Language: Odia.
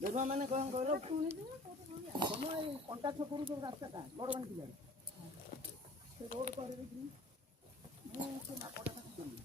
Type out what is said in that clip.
ବେରୁଆ ମାନେ କ'ଣ କହିଲ ତମ ଏଇ କଣ୍ଟା ଛକରୁ ଯେଉଁ ରାସ୍ତାଟା ବଡ଼ବାଣି ଯିବାରେ ସେ ରୋଡ଼ କରିଦେଇକି ମୁଁ ସେ ମାପଟା ତାକୁ ଦେଲି।